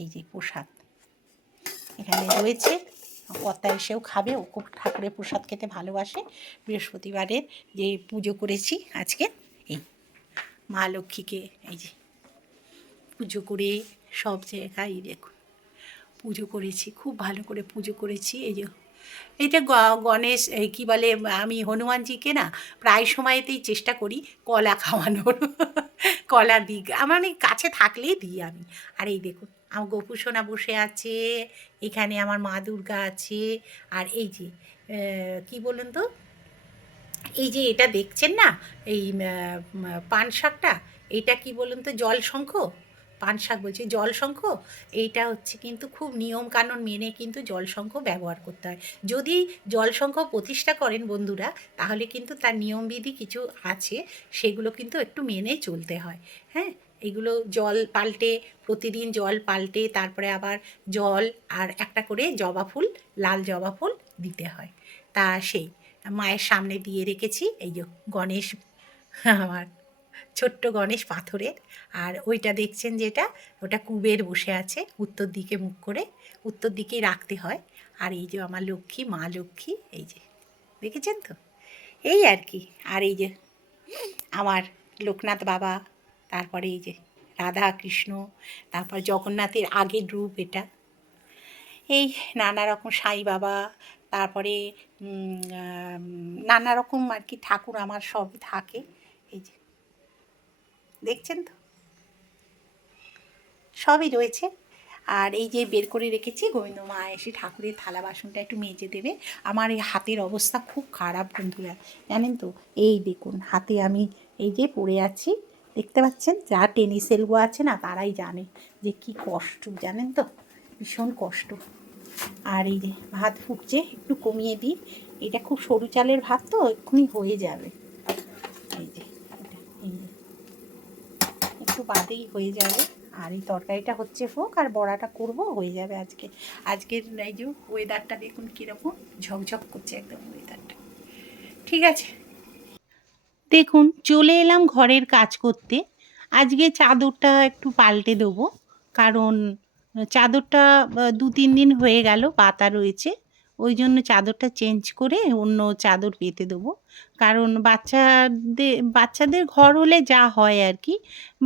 এই যে প্রসাদ এখানে রয়েছে, কর্তা এসেও খাবে, ও খুব ঠাকুরের প্রসাদ খেতে ভালোবাসে। বৃহস্পতিবারের যে পুজো করেছি আজকে, এই মা লক্ষ্মীকে এই যে পুজো করে সব জায়গায় দেখুন পুজো করেছি, খুব ভালো করে পুজো করেছি। এই যে এটা গণেশ এই কী বলে, আমি হনুমানজিকে না প্রায় সময়তেই চেষ্টা করি কলা খাওয়ানোর কলা দিই, আমার কাছে থাকলেই দিই আমি। আর এই দেখুন আমার গোপুসোনা বসে আছে, এখানে আমার মা দুর্গা আছে। আর এই যে কী বলুন তো, এই যে এটা দেখছেন না, এই পান শাকটা, এইটা কী বলুন তো, জলশঙ্খ, পান শাক বলছি জলশঙ্খ। এইটা হচ্ছে কিন্তু খুব নিয়মকানুন মেনে কিন্তু জলশঙ্খ ব্যবহার করতে হয়। যদি জলশঙ্খ প্রতিষ্ঠা করেন বন্ধুরা, তাহলে কিন্তু তার নিয়মবিধি কিছু আছে, সেগুলো কিন্তু একটু মেনে চলতে হয়। হ্যাঁ, এগুলো জল পাল্টে, প্রতিদিন জল পাল্টে তারপরে আবার জল আর একটা করে জবা ফুল, লাল জবা ফুল দিতে হয়। তা সেই মায়ের সামনে দিয়ে রেখেছি এই যে গণেশ, আমার ছোট্ট গণেশ পাথরের। আর ওইটা দেখছেন যেটা, ওটা কুবের বসে আছে উত্তর দিকে মুখ করে, উত্তর দিকেই রাখতে হয়। আর এই যে আমার লক্ষ্মী, মা লক্ষ্মী, এই যে দেখেছেন তো, এই আর কি। আর এই যে আমার লোকনাথ বাবা, তারপরে এই যে রাধা কৃষ্ণ, তারপর জগন্নাথের আগের রূপ এটা, এই নানা রকম সাই বাবা, তারপরে নানা রকম আর কি ঠাকুর আমার সবই থাকে। এই যে দেখছেন তো, সবই রয়েছে। আর এই যে বের করে রেখেছি, গোবিন্দ মা এসে ঠাকুরের থালা বাসনটা একটু মেজে দেবে। আমার এই হাতের অবস্থা খুব খারাপ বন্ধুরা, জানেন তো, এই দেখুন হাতে আমি এই যে পড়ে আছি, দেখতে পাচ্ছেন, যা টেনিস এলবো আছে না তারাই জানে যে কি কষ্ট, জানেন তো, ভীষণ কষ্ট। আর এই যে ভাত ফুটছে, একটু কমিয়ে দিই, এটা খুব সরু চালের ভাত তো এক্ষুনি হয়ে যাবে। এই যে এই যে একটু বাদেই হয়ে যাবে। আর এই তরকারিটা হচ্ছে হোক, আর বড়াটা করব, হয়ে যাবে আজকে। আজকের এই যে ওয়েদারটা দেখুন কীরকম ঝকঝক করছে একদম ওয়েদারটা। ঠিক আছে, দেখুন চলে এলাম ঘরের কাজ করতে। আজকে চাদরটা একটু পাল্টে দেবো, কারণ চাদরটা 2-3 দিন হয়ে গেল পাতা রয়েছে, ওই জন্য চাদরটা চেঞ্জ করে অন্য চাদর পেতে দেবো। কারণ বাচ্চাদের ঘর হলে যা হয় আর কি,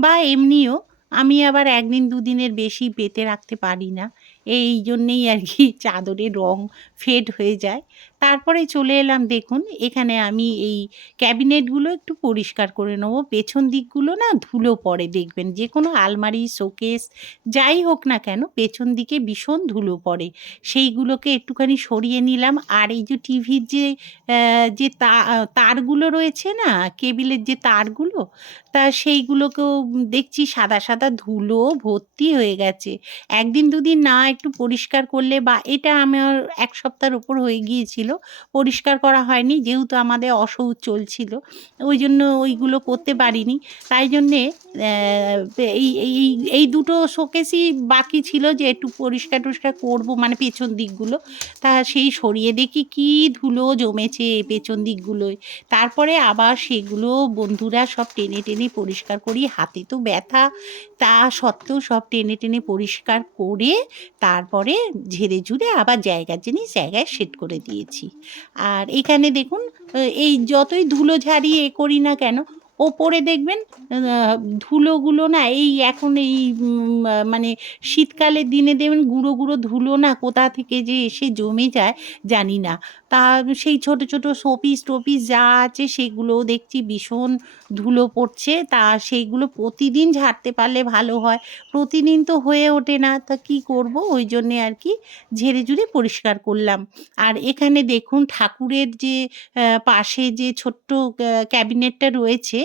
বা এমনিও আমি আবার 1 দিন 2 দিনের বেশি পেতে রাখতে পারি না, এই জন্যেই আর কি চাদরের রং ফেড হয়ে যায়। তারপরে চলে এলাম, দেখুন এখানে আমি এই ক্যাবিনেটগুলো একটু পরিষ্কার করে নেবো। পেছন দিকগুলো না ধুলো পড়ে, দেখবেন যে কোনো আলমারি, শোকেস যাই হোক না কেন পেছন দিকে ভীষণ ধুলো পড়ে, সেইগুলোকে একটুখানি সরিয়ে নিলাম। আর এই যে টিভির যে তারগুলো রয়েছে না, কেবিলের যে তারগুলো, তা সেইগুলোকেও দেখছি সাদা সাদা ধুলো ভর্তি হয়ে গেছে। 1 দিন 2 দিন না একটু পরিষ্কার করলে, বা এটা আমার 1 সপ্তাহের ওপর হয়ে গিয়েছিল পরিষ্কার করা হয়নি, যেহেতু আমাদের অসৌচ চলছিল, ওই জন্য ওইগুলো করতে পারিনি। তাই জন্যে এই এই এই দুটো শোকেসই বাকি ছিল যে একটু পরিষ্কার টরিষ্কার করবো, মানে পেছন দিকগুলো। তা সেই সরিয়ে দেখি কি ধুলো জমেছে পেছন দিকগুলোয়। তারপরে আবার সেগুলো বন্ধুরা সব টেনে টেনে পরিষ্কার করি, হাতে তো ব্যথা, তা সত্ত্বেও সব টেনে টেনে পরিষ্কার করে তারপরে ঝেড়ে ঝুড়ে আবার জায়গার জিনিস জায়গায় সেট করে দিয়েছি। আর এখানে দেখুন, এই যতই ধুলো ঝাড়িয়ে করি না কেন, ওপরে দেখবেন ধুলোগুলো না, এই এখন এই মানে শীতকালের দিনে দেখবেন গুঁড়ো গুঁড়ো ধুলো না কোথা থেকে যে এসে জমে যায় জানি না। তা সেই ছোট ছোট শোপিস টোপিস যা আছে সেগুলোও দেখছি ভীষণ ধুলো পড়ছে, তা সেইগুলো প্রতিদিন ঝাড়তে পারলে ভালো হয়, প্রতিদিন তো হয়ে ওঠে না, তা কী করব, ওই জন্যে আর কি ঝেড়ে ঝুড়ে পরিষ্কার করলাম। আর এখানে দেখুন ঠাকুরের যে পাশে যে ছোট্ট ক্যাবিনেটটা রয়েছে,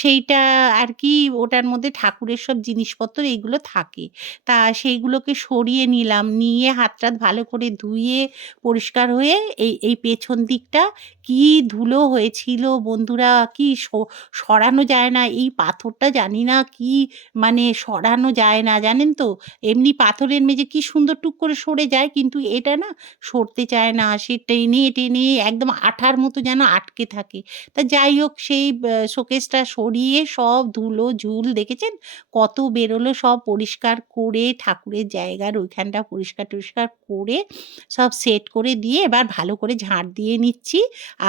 সেইটা আর কি, ওটার মধ্যে ঠাকুরের সব জিনিসপত্র এইগুলো থাকে, তা সেইগুলোকে সরিয়ে নিলাম, নিয়ে হাত টাত ভালো করে ধুয়ে পরিষ্কার হয়ে এই পেছন দিকটা কি ধুলো হয়েছিল বন্ধুরা, কি সরানো যায় না, এই পাথরটা জানি না কি, মানে সরানো যায় না, জানেন তো, এমনি পাথরের মেঝে কি সুন্দর টুক করে সরে যায়, কিন্তু এটা না সরতে চায় না, সে টেনে টেনে একদম আঠার মতো যেন আটকে থাকে। তা যাই হোক, সেই শোকেস সারফেসটা সরিয়ে সব ধুলো ঝুল দেখেছেন কত বেরোলো, সব পরিষ্কার করে ঠাকুরের জায়গার ওইখানটা পরিষ্কার-টরিষ্কার করে সব সেট করে দিয়ে এবার ভালো করে ঝাঁট দিয়ে নিচ্ছি।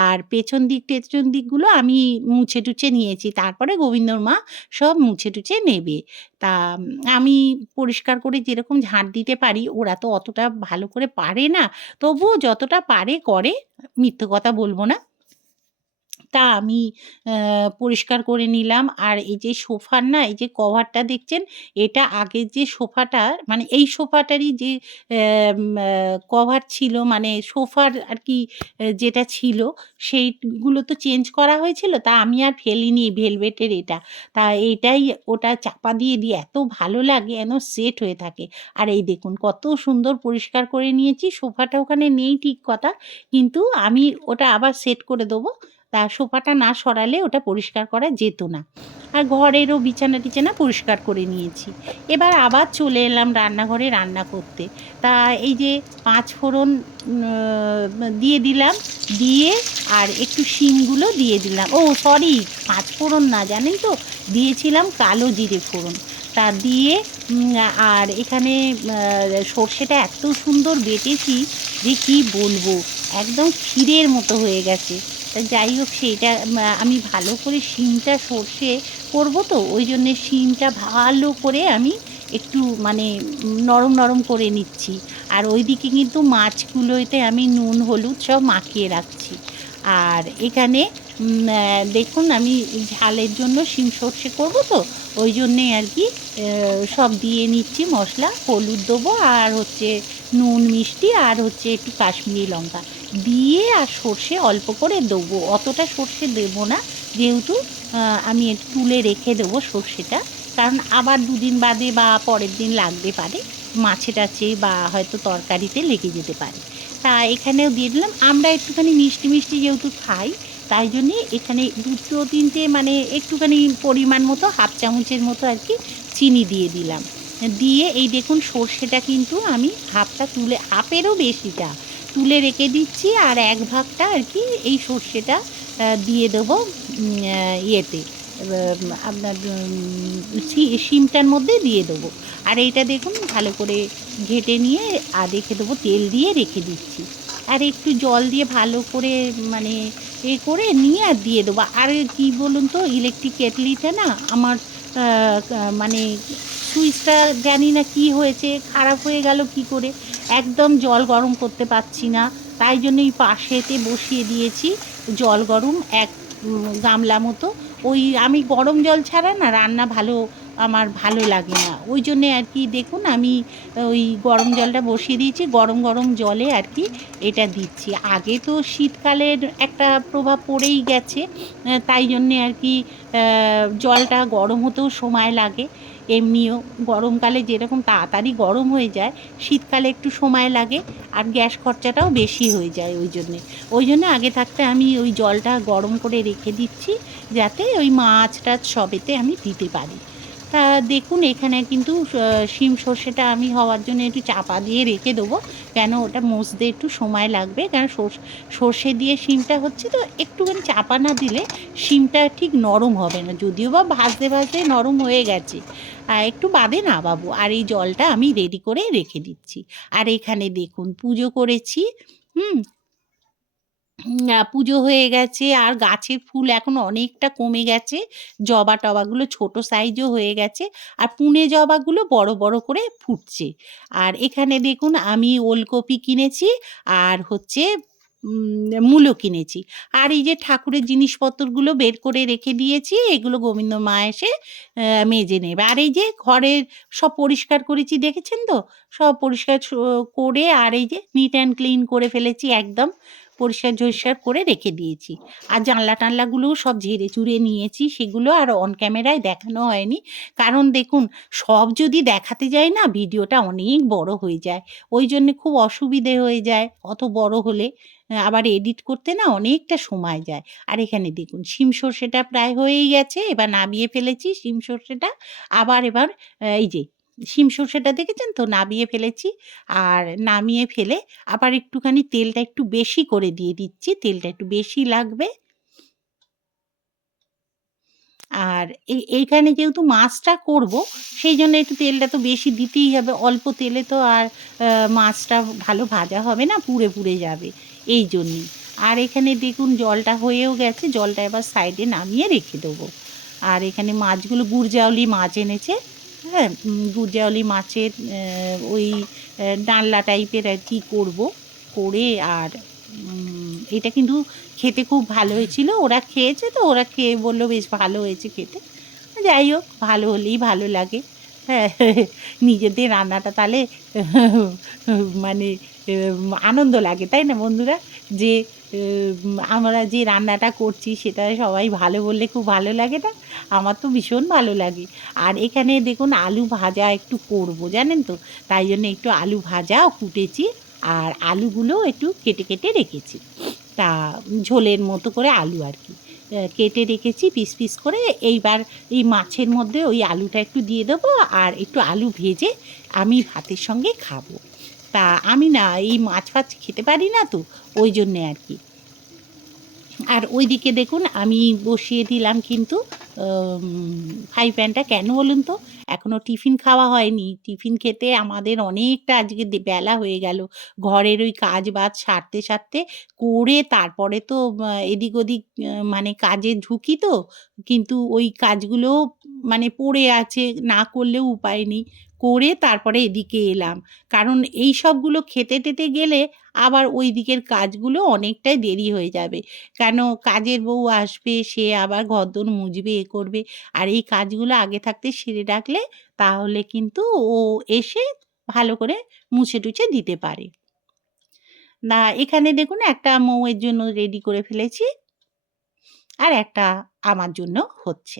আর পেছন দিকগুলো আমি মুছে-টুছে নিয়েছি। তারপরে গোবিন্দর মা সব মুছে-টুছে নেবে। তা আমি পরিষ্কার করে যেরকম ঝাঁট দিতে পারি, ওরা তো অতটা ভালো করে পারে না। তবুও যতটা পারে করে, মিথ্যে কথা বলব না। তা আমি পরিষ্কার করে নিলাম। আর এই যে সোফার না এই যে কভারটা দেখছেন, এটা আগের যে সোফাটা মানে এই সোফাটারই যে কভার ছিল মানে সোফার আর কি যেটা ছিল সেইগুলো তো চেঞ্জ করা হয়েছিল। তা আমি আর ফেলিনি ভেলভেটের এটা। তা এইটাই ওটা চাপা দিয়ে এত ভালো লাগে যেন সেট হয়ে থাকে। আর এই দেখুন কত সুন্দর পরিষ্কার করে নিয়েছি। সোফাটা ওখানে নেই ঠিক কথা, কিন্তু আমি ওটা আবার সেট করে দেবো। তা সোফাটা না সরালে ওটা পরিষ্কার করা যেত না। আর ঘরেরও বিছানা-টিছানা পরিষ্কার করে নিয়েছি। এবার আবার চলে এলাম রান্নাঘরে রান্না করতে। তা এই যে ৫ ফোড়ন দিয়ে দিলাম, দিয়ে আর একটু শিমগুলো দিয়ে দিলাম। ও সরি, ৫ ফোড়ন না, জানেন তো দিয়েছিলাম কালো জিরে ফোড়ন। তা দিয়ে আর এখানে সর্ষেটা এত সুন্দর বেটেছি যে কী বলবো, একদম ক্ষীরের মতো হয়ে গেছে। তা যাই হোক সেইটা আমি ভালো করে শিমটা সর্ষে করবো তো, ওই জন্যে শিমটা ভালো করে আমি একটু মানে নরম করে নিচ্ছি। আর ওইদিকে কিন্তু মাছগুলোতে আমি নুন হলুদ সব মাখিয়ে রাখছি। আর এখানে দেখুন আমি ঝালের জন্য শিম সর্ষে করবো তো, ওই জন্যে আর কি সব দিয়ে নিচ্ছি মশলা। হলুদ দেবো আর হচ্ছে নুন, মিষ্টি আর হচ্ছে একটু কাশ্মীরি লঙ্কা দিয়ে আর সর্ষে অল্প করে দেবো, অতটা সর্ষে দেবো না, যেহেতু আমি একটু তুলে রেখে দেবো সর্ষেটা, কারণ আবার ২ দিন বাদে বা পরের দিন লাগতে পারে, মাছে টাছে বা হয়তো তরকারিতে লেগে যেতে পারে। তা এখানেও দিয়ে দিলাম। আমরা একটুখানি মিষ্টি যেহেতু খাই, তাই জন্যে এখানে ২-৩টে মানে একটুখানি পরিমাণ মতো হাফ চামচের মতো আর কি চিনি দিয়ে দিলাম। দিয়ে এই দেখুন সর্ষেটা কিন্তু আমি হাফটা তুলে, হাফেরও বেশিটা তুলে রেখে দিচ্ছি। আর ১ ভাগটা আর কি এই সর্ষেটা দিয়ে দেবো ইয়েতে আপনার শিমটার মধ্যে দিয়ে দেবো। আর এইটা দেখুন ভালো করে ঘেঁটে নিয়ে আর রেখে দেবো, তেল দিয়ে রেখে দিচ্ছি। আর একটু জল দিয়ে ভালো করে মানে করে নিয়ে আর দিয়ে দেবো। আর কি বলুন তো, ইলেকট্রিক কেটলিটা না আমার মানে সুইচটা জানি না কি হয়েছে, খারাপ হয়ে গেল কী করে, একদম জল গরম করতে পারছি না। তাই জন্য এই পাশেতে বসিয়ে দিয়েছি জল গরম এক গামলা মতো। ওই আমি গরম জল ছাড়া না রান্না আমার ভালো লাগে না। ওই জন্যে আর কি দেখুন আমি ওই গরম জলটা বসিয়ে দিয়েছি। গরম জলে আর কি এটা দিচ্ছি। আগে তো শীতকালের একটা প্রভাব পড়েই গেছে। তাই জন্যে আর কি জলটা গরম হতেও সময় লাগে। এমনিও গরমকালে যেরকম তাড়াতাড়ি গরম হয়ে যায়, শীতকালে একটু সময় লাগে। আর গ্যাস খরচাটাও বেশি হয়ে যায় ওই জন্যে। ওই জন্য আগে থাকতে আমি ওই জলটা গরম করে রেখে দিচ্ছি, যাতে ওই মাছ টাছ সবেতে আমি দিতে পারি। তা দেখুন এখানে কিন্তু শিম সর্ষেটা আমি হওয়ার জন্য একটু চাপা দিয়ে রেখে দেবো, কেন ওটা মজতে একটু সময় লাগবে, কারণ সর্ষে দিয়ে শিমটা হচ্ছে তো, একটুখানি চাপা না দিলে শিমটা ঠিক নরম হবে না, যদিও বা ভাজতে নরম হয়ে গেছে, একটু বাদে নামাবো। আর এই জলটা আমি রেডি করে রেখে দিচ্ছি। আর এখানে দেখুন পুজো করেছি, হুম পুজো হয়ে গেছে। আর গাছের ফুল এখন অনেকটা কমে গেছে, জবা-টবাগুলো ছোট সাইজও হয়ে গেছে, আর পুনে জবাগুলো বড় করে ফুটছে। আর এখানে দেখুন আমি ওলকপি কিনেছি আর হচ্ছে মূলো কিনেছি। আর এই যে ঠাকুরের জিনিসপত্রগুলো বের করে রেখে দিয়েছি, এগুলো গোবিন্দ মা এসে মেজে নেবে। আর এই যে ঘরের সব পরিষ্কার করেছি দেখেছেন তো? সব পরিষ্কার করে আর এই যে নিট অ্যান্ড ক্লিন করে ফেলেছি একদম। পরিষ্কার-ঝরিষ্কার করে রেখে দিয়েছি। আর জানলা-টানলাগুলোও সব ঝেড়ে-ঝুড়ে নিয়েছি। সেগুলো আর অন ক্যামেরায় দেখানো হয়নি। কারণ দেখুন সব যদি দেখাতে যাই না, ভিডিওটা অনেক বড় হয়ে যায়। ওই জন্যে খুব অসুবিধে হয়ে যায় অত বড় হলে। আবার এডিট করতে না অনেকটা সময় যায়। আর এখানে দেখুন শিম সর্ষেটা প্রায় হয়েই গেছে। এবার নামিয়ে ফেলেছি শিম সর্ষেটা। এবার এই যে শিম সর্ষেটা দেখেছেন তো? নামিয়ে ফেলেছি। আর নামিয়ে ফেলে আবার একটুখানি তেলটা একটু বেশি করে দিয়ে দিচ্ছি। তেলটা একটু বেশি লাগবে। আর এইখানে যেহেতু মাছটা করব, সেই জন্য একটু তেলটা তো বেশি দিতেই হবে। অল্প তেলে তো আর মাছটা ভালো ভাজা হবে না, পুড়ে, পুড়ে যাবে এই জন্যেই। আর এখানে দেখুন জলটা হয়েও গেছে, জলটা এবার সাইডে নামিয়ে রেখে দেবো। আর এখানে মাছগুলো গুরজাওলি মাছ এনেছে, হ্যাঁ? গুরজাওলি মাছের ওই ডালনা টাইপের আর কি করব, করে আর এটা কিন্তু খেতে খুব ভালো হয়েছিল। ওরা খেয়েছে তো, ওরা খেয়ে বলল বেশ ভালো হয়েছে খেতে। যাই হোক, ভালো হলেই ভালো লাগে। হ্যাঁ, নিজেদের রান্নাটা তাহলে মানে আনন্দ লাগে, তাই না বন্ধুরা? যে আমরা যে রান্নাটা করছি সেটা সবাই ভালো বললে খুব ভালো লাগে না? আমার তো ভীষণ ভালো লাগে। আর এখানে দেখুন আলু ভাজা একটু করব, জানেন তো? তাই জন্য একটু আলু ভাজাও কুটেছি, আর আলুগুলো একটু কেটে, কেটে রেখেছি। তা ঝোলের মতো করে আলু আর কি। কেটে রেখেছি পিস, পিস করে। এইবার এই মাছের মধ্যে ওই আলুটা একটু দিয়ে দেবো, আর একটু আলু ভেজে আমি ভাতের সঙ্গে খাবো। তা আমি না এই মাছ ফাছ খেতে পারি না তো, ওই জন্যে আর কি। আর ওইদিকে দেখুন আমি বসিয়ে দিলাম কিন্তু ফ্রাই প্যানটা। কেন বলুন তো? এখনও টিফিন খাওয়া হয়নি। টিফিন খেতে আমাদের অনেকটা আজকে বেলা হয়ে গেল। ঘরের ওই কাজ-বাজ সারতে, সারতে করে তারপরে তো এদিক ওদিক মানে কাজে ঢুকি তো। কিন্তু ওই কাজগুলো মানে পড়ে আছে, না করলেও উপায় নেই। করে তারপরে এদিকে এলাম। কারণ এই সবগুলো খেতে-টেতে গেলে আবার ওই দিকের কাজগুলো অনেকটাই দেরি হয়ে যাবে। কেন, কাজের বউ আসবে, সে আবার ঘরদোর মুছবে, এ করবে। আর এই কাজগুলো আগে থাকতে সেরে রাখলে তাহলে কিন্তু ও এসে ভালো করে মুছে-টুছে দিতে পারে। না, এখানে দেখুন একটা মৌয়ের জন্য রেডি করে ফেলেছি, আর একটা আমার জন্য হচ্ছে।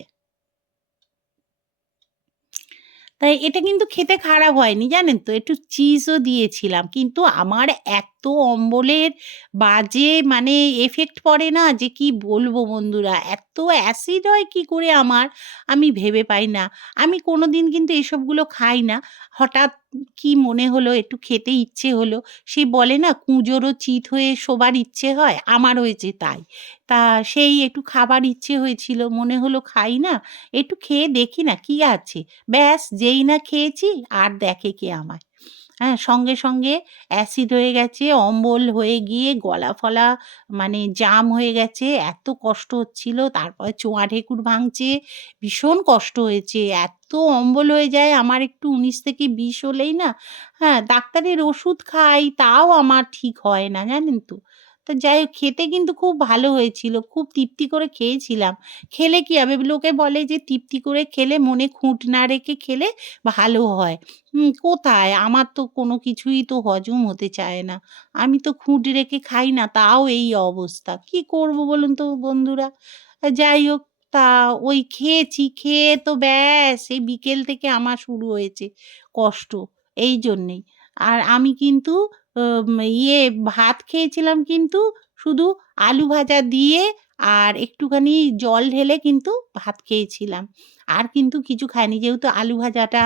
তাই এটা কিন্তু খেতে খারাপ হয়নি, জানেন তো? একটু চিজও দিয়েছিলাম। কিন্তু আমার এত অম্বলের বাজে মানে এফেক্ট পড়ে না যে কি বলবো বন্ধুরা। এত অ্যাসিড হয় কি করে আমার, আমি ভেবে পাই না। আমি কোনোদিন কিন্তু এসবগুলো খাই না। হঠাৎ কি মনে হলো, একটু খেতে ইচ্ছে হলো। সেই বলে না কুঁজোরও চিত হয়ে শোবার ইচ্ছে হয়? আমার হয়েছে তাই। তা সেই একটু খাবার ইচ্ছে হয়েছিল। মনে হলো খাই না, একটু খেয়ে দেখি না কি আছে। ব্যাস যেই না খেয়েছি আর দেখে কে আমায়। হ্যাঁ, সঙ্গে, সঙ্গে অ্যাসিড হয়ে গেছে, অম্বল হয়ে গিয়ে গলা-ফলা মানে জাম হয়ে গেছে। এত কষ্ট হচ্ছিল। তারপরে চোয়া ঢেঁকুর ভাঙছে। ভীষণ কষ্ট হয়েছে। এত অম্বল হয়ে যায় আমার, একটু ১৯ থেকে ২০ হলেই না, হ্যাঁ, ডাক্তারের ওষুধ খাই তাও আমার ঠিক হয় না, জানেন তো? তো যাই হোক, খেতে কিন্তু খুব ভালো হয়েছিল। খুব তৃপ্তি করে খেয়েছিলাম। খেলে কি হবে? লোকে বলে যে তৃপ্তি করে খেলে, মনে খুঁত না রেখে খেলে ভালো হয়। কোথায়? আমার তো কোনো কিছুই তো হজম হতে চায় না। আমি তো খুঁত রেখে খাই না, তাও এই অবস্থা। কি করব বলুন তো বন্ধুরা? যাই হোক, তা ওই খেয়েছি, খেয়ে তো ব্যাস এই বিকেল থেকে আমার শুরু হয়েছে কষ্ট, এই জন্যেই। আর আমি কিন্তু ইয়ে ভাত খেয়েছিলাম কিন্তু শুধু আলু ভাজা দিয়ে আর একটুখানি জল ঢেলে কিন্তু ভাত খেয়েছিলাম। আর কিন্তু কিছু খাইনি। যেহেতু আলু ভাজাটা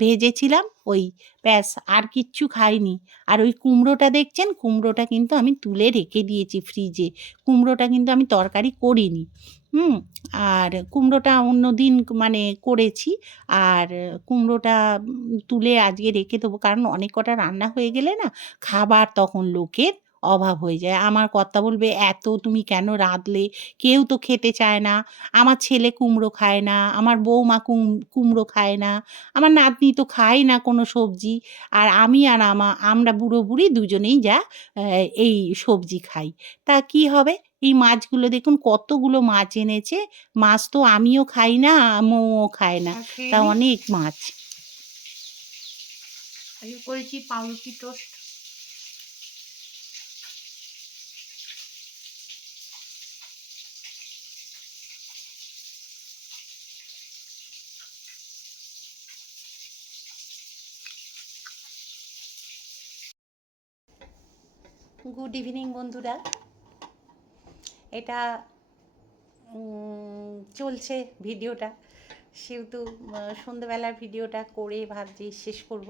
ভেজেছিলাম, ওই ব্যাস, আর কিচ্ছু খাইনি। আর ওই কুমড়োটা দেখছেন, কুমড়োটা কিন্তু আমি তুলে রেখে দিয়েছি ফ্রিজে। কুমড়োটা কিন্তু আমি তরকারি করিনি। হুম? আর কুমড়োটা অন্যদিন মানে করেছি। আর কুমড়োটা তুলে আজকে রেখে দেবো। কারণ অনেক কটা রান্না হয়ে গেলে না, খাবার তখন লোকের অভাব হয়ে যায়। আমার কর্তা বলবে, "এত তুমি কেন রাঁধলে? কেউ তো খেতে চায় না।" আমার ছেলে কুমড়ো খায় না, আমার বৌমা কুমড়ো খায় না, আমার নাতনি তো খায়ই না কোনো সবজি। আর আমি আর আমরা বুড়ো-বুড়ি দুজনেই যা এই সবজি খাই। তা কি হবে? এই মাছগুলো দেখুন কতগুলো মাছ এনেছে। মাছ তো আমিও খাই না, মৌও খায় না। তা অনেক মাছ। আজকে করেছি পাউরুটি টোস্ট। গুড ইভিনিং বন্ধুরা। এটা চলছে ভিডিওটা, সেহেতু সন্ধেবেলার ভিডিওটা করে ভাবছি শেষ করব।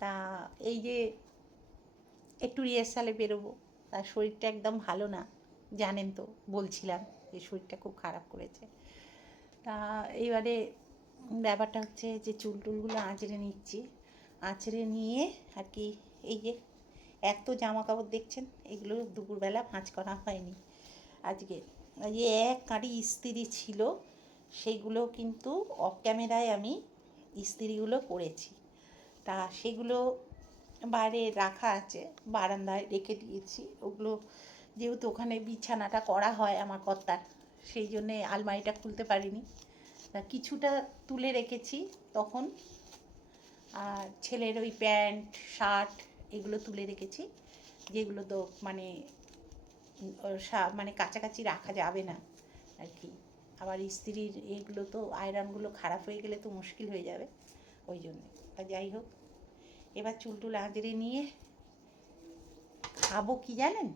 তা এই যে একটু রিহার্সালে বেরোবো, তার শরীরটা একদম ভালো না, জানেন তো, বলছিলাম যে শরীরটা খুব খারাপ করেছে। তা এইবারে ব্যাপারটা হচ্ছে যে চুল টুলগুলো আঁচড়ে নিচ্ছি, আঁচড়ে নিয়ে আর কি এই যে এত জামা কাপড় দেখছেন, এগুলো দুপুরবেলা ভাঁজ করা হয়নি আজকে। এই যে এক কাঁড়ি ইস্ত্রি ছিল, সেইগুলো কিন্তু অফ ক্যামেরায় আমি ইস্ত্রিগুলো করেছি। তা সেগুলো বাইরে রাখা আছে, বারান্দায় রেখে দিয়েছি। ওগুলো যেহেতু ওখানে বিছানাটা করা হয় আমার কর্তার, সেই জন্যে আলমারিটা খুলতে পারিনি। তা কিছুটা তুলে রেখেছি তখন, আর ছেলের ওই প্যান্ট শার্ট এগুলো তুলে রেখেছি, যেগুলো তো মানে মানে কাছাকাছি রাখা যাবে না আর কি। আবার ইস্ত্রির এগুলো তো আয়রনগুলো খারাপ হয়ে গেলে তো মুশকিল হয়ে যাবে, ওই জন্যে। তা যাই হোক, এবার চুল টুল আঁচড়ে নিয়ে খাবো কি জানেন,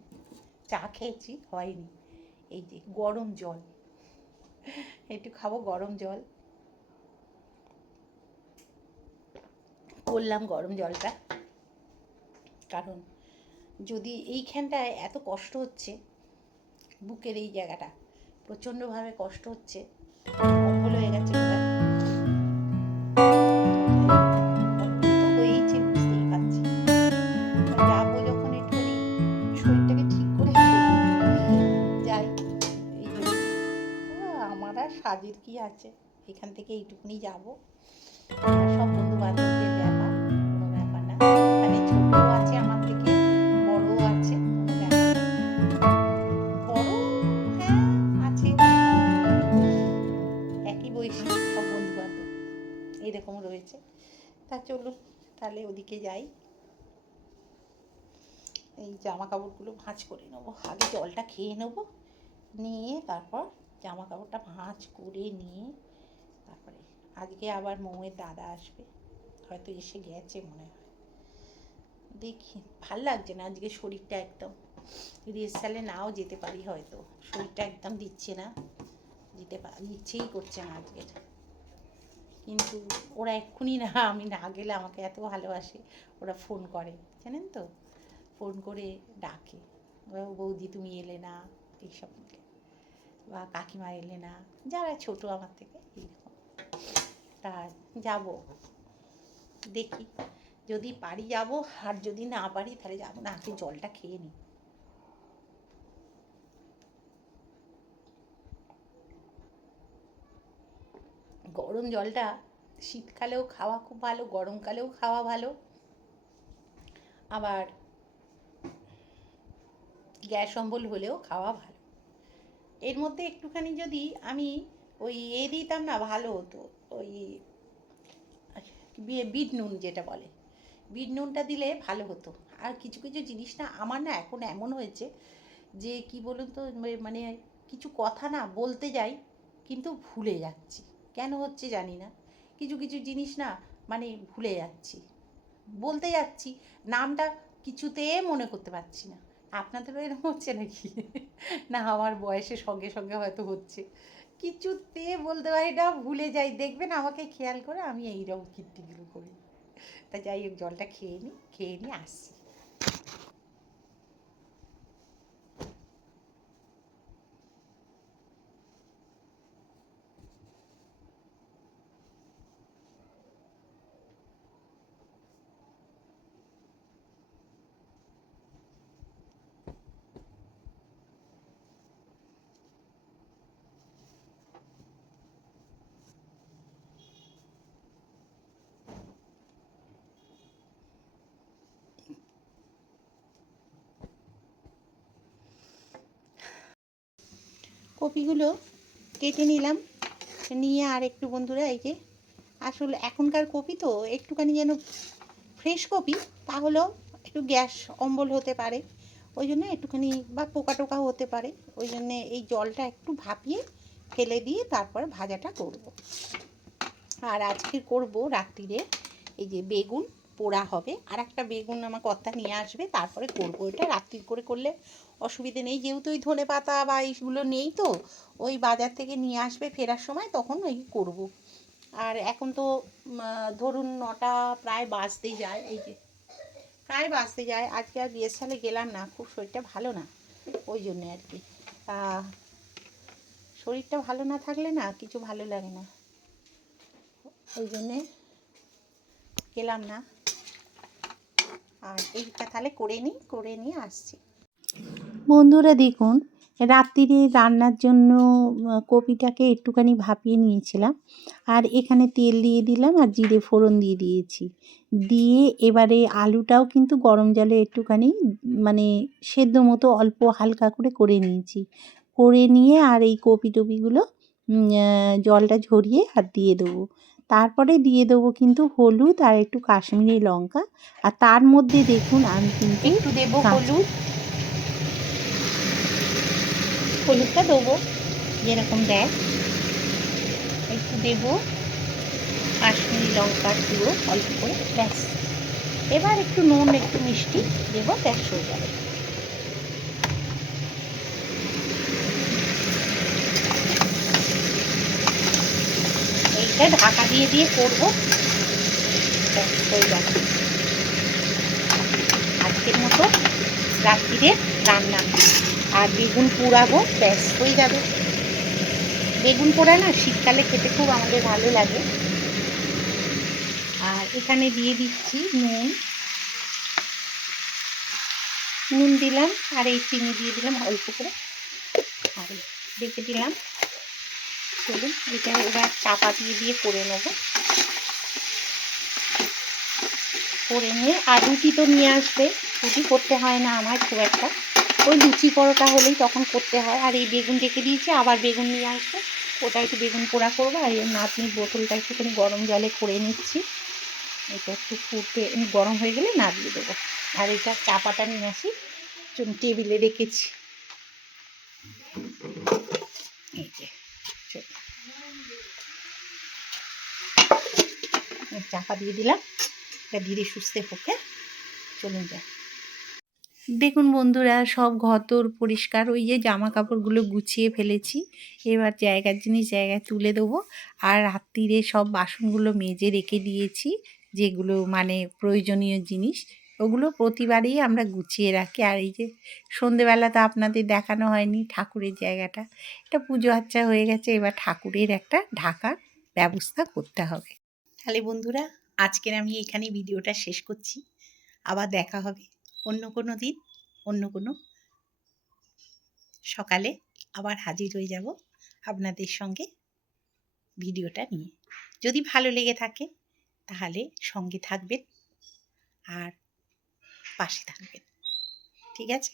চা খেয়েছি হয়নি, এই যে গরম জল, একটু খাবো গরম জল। করলাম গরম জলটা, কারণ যদি এইখানটায় এত কষ্ট হচ্ছে, বুকের এই জায়গাটা প্রচণ্ডভাবে কষ্ট হচ্ছে, অম্বল হয়ে গেছে বোধহয়, হয়েইছে বুঝতেই পারছি। যাবো যখন একটুখানি শরীরটাকে ঠিক করে যাই, এই জন্য। আমার আর সাজের কি আছে, এখান থেকে এইটুকুনি যাবো, সব বন্ধু বান্ধবদের ব্যাপার, কোনো ব্যাপার না। মানে ছোটও আছে আমার থেকে, বড়ও আছে, কোনো ব্যাপার না। বড়, হ্যাঁ, আছে, একই বয়সী সব বন্ধু বান্ধব এইরকম রয়েছে। তা চলুন তাহলে ওদিকে যাই, এই জামা কাপড়গুলো ভাঁজ করে নেবো, আগে জলটা খেয়ে নেবো, নিয়ে তারপর জামা কাপড়টা ভাঁজ করে নিয়ে তারপরে। আজকে আবার মৌয়ের দাদা আসবে, হয়তো এসে গেছে মনে হয়, দেখি। ভাল লাগছে না আজকে শরীরটা একদম, রিহার্সালে নাও যেতে পারি হয়তো, শরীরটা একদম দিচ্ছে না, ইচ্ছেই করছে না আজকে। কিন্তু ওরা এক্ষুনি না, আমি না গেলে আমাকে এত ভালোবাসে, ওরা ফোন করে জানেন তো, ফোন করে ডাকে, বৌদি তুমি এলে না, এইসব বলে, বা কাকিমা এলে না, যারা ছোট আমার থেকে এইরকম। তা যাব, দেখি যদি পারি যাব, আর যদি না পারি তাহলে যাবো না, আগে জলটা খেয়ে নিই। গরম জলটা শীতকালেও খাওয়া খুব ভালো, গরমকালেও খাওয়া ভালো, আবার গ্যাস অম্বল হলেও খাওয়া ভালো। এর মধ্যে একটুখানি যদি আমি ওই দিতাম না ভালো হতো, ওই বিট নুন যেটা বলে, বিট নুনটা দিলে ভালো হতো। আর কিছু কিছু জিনিস না আমার না এখন এমন হয়েছে যে কি বলুন তো, মানে কিছু কথা না বলতে যাই কিন্তু ভুলে যাচ্ছি, কেন হচ্ছে জানি না, কিছু কিছু জিনিস না মানে ভুলে যাচ্ছি, বলতে যাচ্ছি নামটা কিছুতে মনে করতে পারছি না। আপনাদেরও এরকম হচ্ছে নাকি? না আমার বয়সের সঙ্গে সঙ্গে হয়তো হচ্ছে, কিছুতে বলতে পারি না, ভুলে যাই, দেখবেন আমাকে খেয়াল করে আমি এইরকম কীর্তিগুলো করি। তা যাই হোক, জলটা খেয়ে নিই আসছি। কপিগুলো কেটে নিলাম, নিয়ে আর একটু বন্ধুরা এই যে, আসলে এখনকার কপি তো একটুখানি যেন ফ্রেশ কপি, তাহলেও একটু গ্যাস অম্বল হতে পারে, ওই জন্য একটুখানি, বা পোকা টোকা হতে পারে, ওই জন্যে এই জলটা একটু ভাপিয়ে ফেলে দিয়ে তারপর ভাজাটা করব। আর আজকে করব রাত্রিরে এই যে বেগুন পোড়া হবে, আর একটা বেগুন আমার কর্তা নিয়ে আসবে, তারপরে করবো। এটা রাত্রির করে করলে অসুবিধে নেই, যেহেতু ওই ধনে পাতা বা এইগুলো নেই, তো ওই বাজার থেকে নিয়ে আসবে ফেরার সময়, তখন ওই করব। আর এখন তো ধরুন 9টা প্রায় বাজতেই যায়, এই যে প্রায় বাজতে যায়, আজকে আর রিহার্সালে গেলাম না, খুব শরীরটা ভালো না, ওই জন্যে আর কি। শরীরটা ভালো না থাকলে না কিছু ভালো লাগে না, ওই জন্যে গেলাম না। আর এইটা তাহলে করে নিয়ে আসছি। বন্ধুরা দেখুন, রাত্রিরে রান্নার জন্য কপিটাকে একটুখানি ভাপিয়ে নিয়েছিলাম, আর এখানে তেল দিয়ে দিলাম আর জিরে ফোড়ন দিয়ে দিয়েছি। দিয়ে এবারে আলুটাও কিন্তু গরম জলে একটুখানি মানে সেদ্ধ মতো অল্প হালকা করে নিয়েছি। করে নিয়ে আর এই কপি টপিগুলো জলটা ঝরিয়ে আর দিয়ে দেবো। তারপরে দিয়ে দেবো কিন্তু হলুদ আর একটু কাশ্মীরি লঙ্কা। আর তার মধ্যে দেখুন আমি কিন্তু একটু দেবো হলুদটা দেবো যেরকম দেয়, একটু দেবো কাশ্মীরি লঙ্কার গুঁড়ো অল্প করে, ব্যাস। এবার একটু নুন একটু মিষ্টি দেবো, ব্যাস হয়ে যাবে। এইটা ঢাকা দিয়ে করবো, ব্যাস হয়ে যাবে। আজকের মতো রাত্রিরে রান্না। আর বেগুন পোড়াবো, ব্যাস হয়ে যাবে। বেগুন পোড়া না শীতকালে খেতে খুব আমাদের ভালো লাগে। আর এখানে দিয়ে দিচ্ছি নুন দিলাম, আর এই চিনি দিয়ে দিলাম অল্প করে, আর রেখে দিলাম। চলুন এটা এবার চাপা দিয়ে করে নেব। করে নিয়ে আর রুটি তো নিয়ে আসবে, রুটি করতে হয় না আমার খুব একটা, ওই লুচি পরোটা হলেই তখন করতে হয়। আর এই বেগুন রেখে দিয়েছি, আবার বেগুন নিয়ে আসবে, ওটা একটু বেগুন পোড়া করবো। আর এই নাতনির বোতলটা একটুখানি গরম জলে করে নিচ্ছি, এটা একটু ফুটে গরম হয়ে গেলে নাড়িয়ে দেবো। আর এটা চাপাটা নিয়ে আসি, টেবিলে রেখেছি। এই যে চাপা দিয়ে দিলাম, এটা ধীরে সুস্থে হোকে। চলুন যায়। দেখুন বন্ধুরা, সব ঘরদোর পরিষ্কার, ওই যে জামা কাপড়গুলো গুছিয়ে ফেলেছি। এবার জায়গার জিনিস জায়গায় তুলে দেবো। আর রাত্রিরে সব বাসনগুলো মেজে রেখে দিয়েছি, যেগুলো মানে প্রয়োজনীয় জিনিস, ওগুলো প্রতিবারেই আমরা গুছিয়ে রাখি। আর এই যে সন্ধেবেলা তো আপনাদের দেখানো হয়নি ঠাকুরের জায়গাটা, এটা পুজো আচ্চা হয়ে গেছে, এবার ঠাকুরের একটা ঢাকার ব্যবস্থা করতে হবে। তাহলে বন্ধুরা, আজকের আমি এখানে ভিডিওটা শেষ করছি। আবার দেখা হবে অন্য কোনো দিন, অন্য কোনো সকালে আবার হাজির হয়ে যাব আপনাদের সঙ্গে ভিডিওটা নিয়ে। যদি ভালো লেগে থাকে তাহলে সঙ্গে থাকবেন আর পাশে থাকবেন, ঠিক আছে?